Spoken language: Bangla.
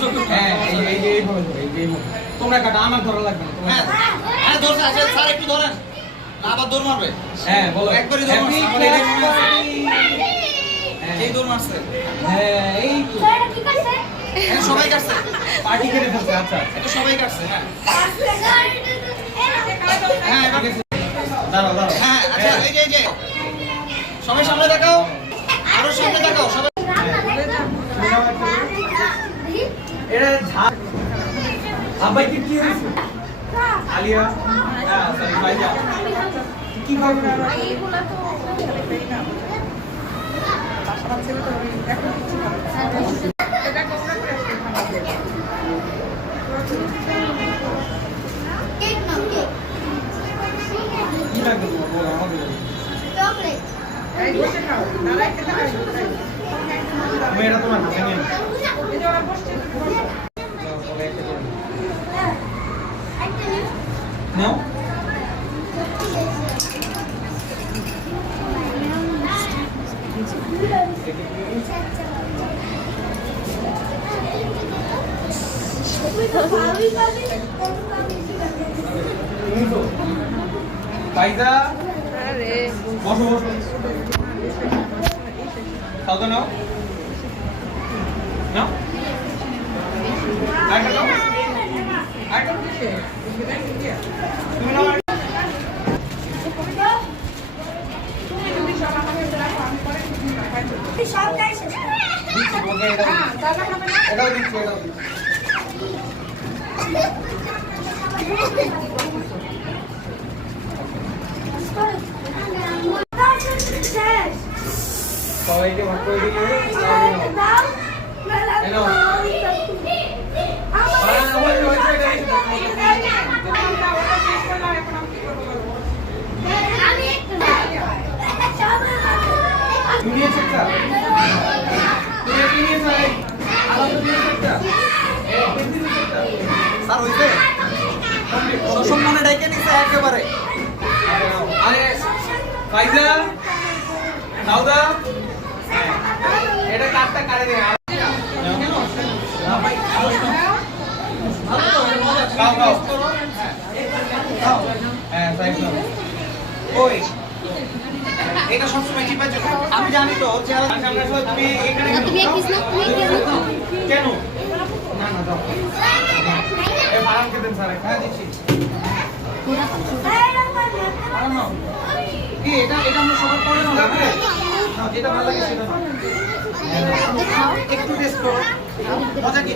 হ্যাঁ এই যে এইভাবে ধরো, এই যে এইভাবে। তোমরা কাটা, আমার ধরা লাগবে না। হ্যাঁ হ্যাঁ ধরছে আচ্ছা স্যার একটু ধরেন না আবার দৌড় মারবে হ্যাঁ বলো একবারই দৌড় মারছে আমার এই মনে আছে এই দৌড় মারছে হ্যাঁ এই তো। হ্যাঁ সবাই কাটছে পার্টি করে ফেলছে। আচ্ছা এটা সবাই কাটছে হ্যাঁ হ্যাঁ এবার দাঁড়াও দাঁড়াও। হ্যাঁ আচ্ছা এই যে সবাই সামনে দেখাও আরো সামনে দেখাও সবাই এটা ঝাল আব্বাই কি হয়েছে? আলিয়া হ্যাঁ সরি ভাইয়া কি খাবে? এইগুলা তো দেই না বাসা বাচ্চা তো এখন কিছু খাবে এটা কোমরা করে খাবে কেক না কেক কি লাগবে তোমার বলো আমাকে বলো। চকলেট এই বসে খাও দাঁড়াই খেতে পারো আমি এটা তোমার হাতে নিয়ে নাও। এই যে ওরা বসছে যাও, সবাই একটা করে নাও। একটা নিউ নাও তুমি তো পাইজা আরে বসো বসো খাও তো নাও নাও আরেকটা নাও আরেকটা তুমি নাও আরেকটা। সবটাই শেষ করে দিচ্ছি তোমাকে এটাও দিচ্ছি। দাদা খাবে না এটাও দিচ্ছি এটাও দিচ্ছি সবাইকে ভাগ করে দিলে তুমি নিয়েছো একটা? তুমি কি নিয়েছো? এই, আলাদা নিয়েছো একটা? এই, পেন্সিল নিয়েছো একটা? স্যার হইছে সসম্মানে ডাইকে নিছে একেবারে আরে ফাইজা দাউদা এটা কাটটা কাটে দে খাও খাও খাও হ্যাঁ সাইড নাও ওই এটা সবসময় চিপাই জন্য আমি জানি তো চেহারা সামনে আসো তুমি এখানে কেন? তুমি এক পিস নাও তুমি কেন কেন না না দাও এই ফারাম কে দেন স্যার হ্যাঁ দিচ্ছি ফারাম নাও কি এটা এটা আমরা সবার পরে না যেটা ভালো লাগে সেটা নাও। একটু টেস্ট করো মজা কি